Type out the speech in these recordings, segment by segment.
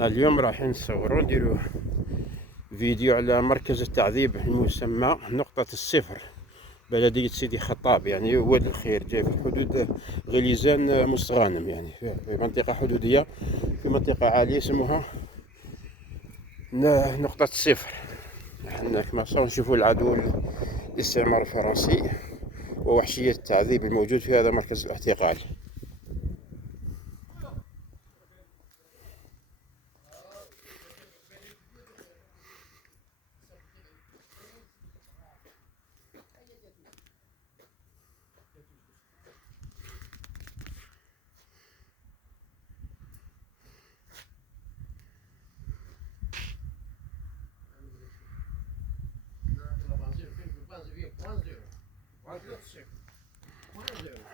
اليوم رايحين نصوروا نديروا فيديو على مركز التعذيب المسمى نقطة الصفر بلدية سيدي خطاب، يعني واد الخير، جاي في حدود غليزان مستغانم، يعني في منطقة حدودية في منطقة عالية اسمها نقطة الصفر. احنا كما نشوفوا العدو الاستعمار الفرنسي ووحشية التعذيب الموجود في هذا مركز الاعتقال.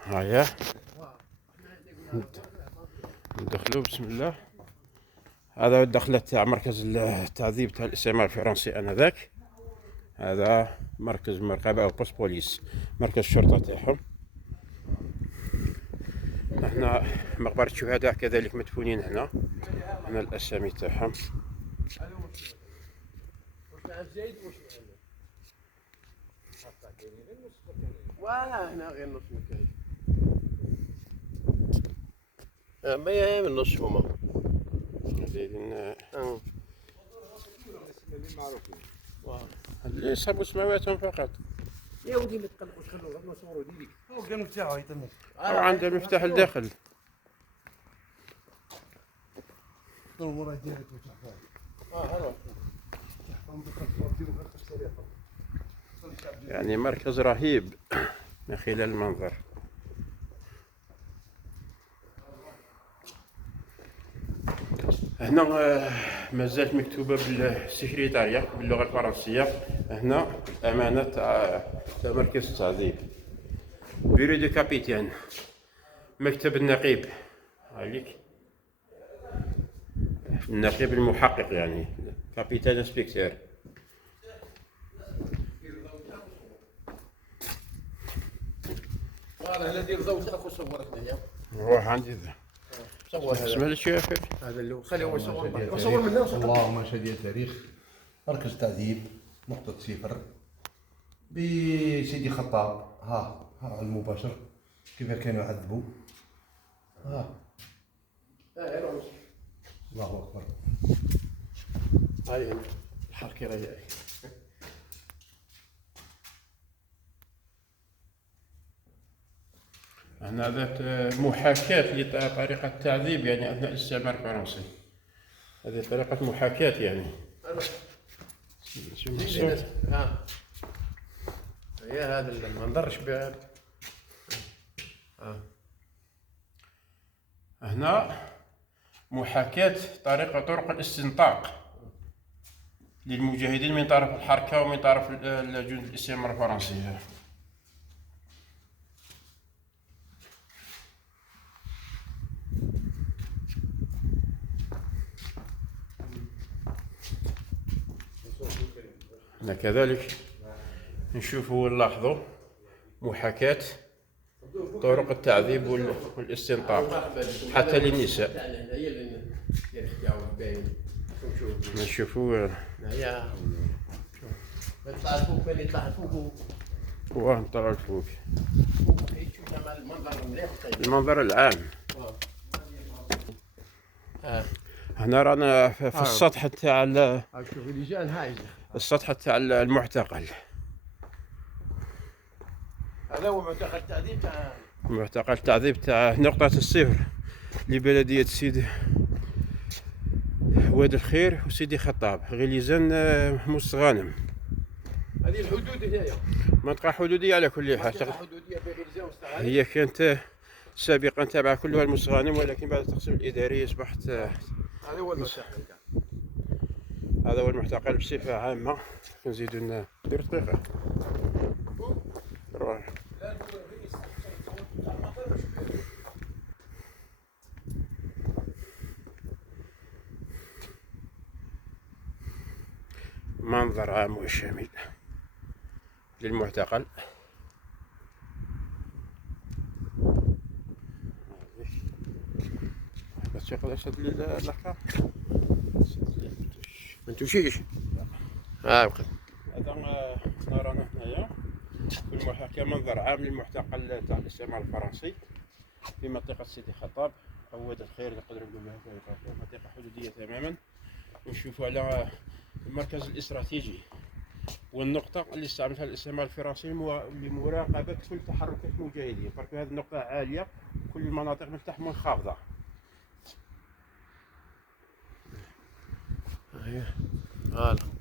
هيا ندخلوا بسم الله. هذا الدخلة تاع مركز التعذيب تاع الاستعمار الفرنسي انذاك. هذا مركز المراقبة او بوست بوليس، مركز الشرطة تاعهم. هنا مقبرة الشهداء كذلك مدفونين هنا الاسامي تاعهم. ولا هنا غير نص مكان، ما هي من نص هما اللي صابوا سماواتهم فقط. يا ودي ما تقلقوش، خلوه غير نصوروا ديريك. هو كان مفتاحه يتمك او عنده المفتاح الداخل. المراه ديالك وتحفظ يعني مركز رهيب من خلال المنظر. هنا مازالت مكتوبة بالسكرتارية باللغة الفرنسية. هنا الأمانة تاع مركز التعذيب، بيرو دو كابيتان، مكتب النقيب. هايليك النقيب المحقق، يعني كابيتان انسبكتور. هذا ندير ضوء خاف وصورك هنا. روح عندي ذا صور اسمه لي شوف هذا اللي خليه هو يصور. صور من هنا. اللهم شهد تاريخ مركز تعذيب نقطة صفر بسيدي خطاب. ها على المباشر كيف كانوا يعذبوا. الله أكبر. هاي الحركة راهي. هنا ذات محاكاة لطريقة التعذيب يعني أثناء الاستعمار الفرنسي. هذه طريقة محاكاة يعني. هي هذا المنظر شباب. هنا محاكاة طرق الاستنطاق للمجاهدين من طرف الحركة ومن طرف الجند الاستعمار الفرنسي. هنا كذلك نشوفوا ونلاحظوا محاكاة طرق التعذيب والاستنطاق حتى للنساء. نشوفوا يطلع الفوق، اللي يطلع الفوق ونطلع الفوق. المنظر العام. هنا رانا في السطح تاع السطح تاع المعتقل. هذا هو معتقل التعذيب تاع معتقل التعذيب تاع نقطة الصفر لبلدية سيدي واد الخير وسيدي خطاب، غليزان مستغانم. هذه الحدود هنايا، منطقة حدودية على كل حال. حدودية بين غليزان ومستغانم. هي كانت سابقا تابعة كلها المستغانم، ولكن بعد التقسيم الإداري أصبحت هذا هو المعتقل. هذا هو المعتقل بصفة عامة. نزيدو ندير دقيقة. روح. منظر عام وشامل للمعتقل. بس ياخذ أشد للأحكام. ما تمشيش. بقى. هذا رانا هنايا في كمنظر عام للمعتقل تاع الاستعمار الفرنسي في منطقة سيدي خطاب، عواد الخير نقدر نقولها هكذا، منطقة حدودية تماما. ونشوفوا على المركز الاستراتيجي والنقطة اللي استعملها الاستعمار الفرنسي لمراقبة كل تحركات المجاهدين. برك هذه النقطة عالية، كل المناطق من تحت منخفضة. فوالا.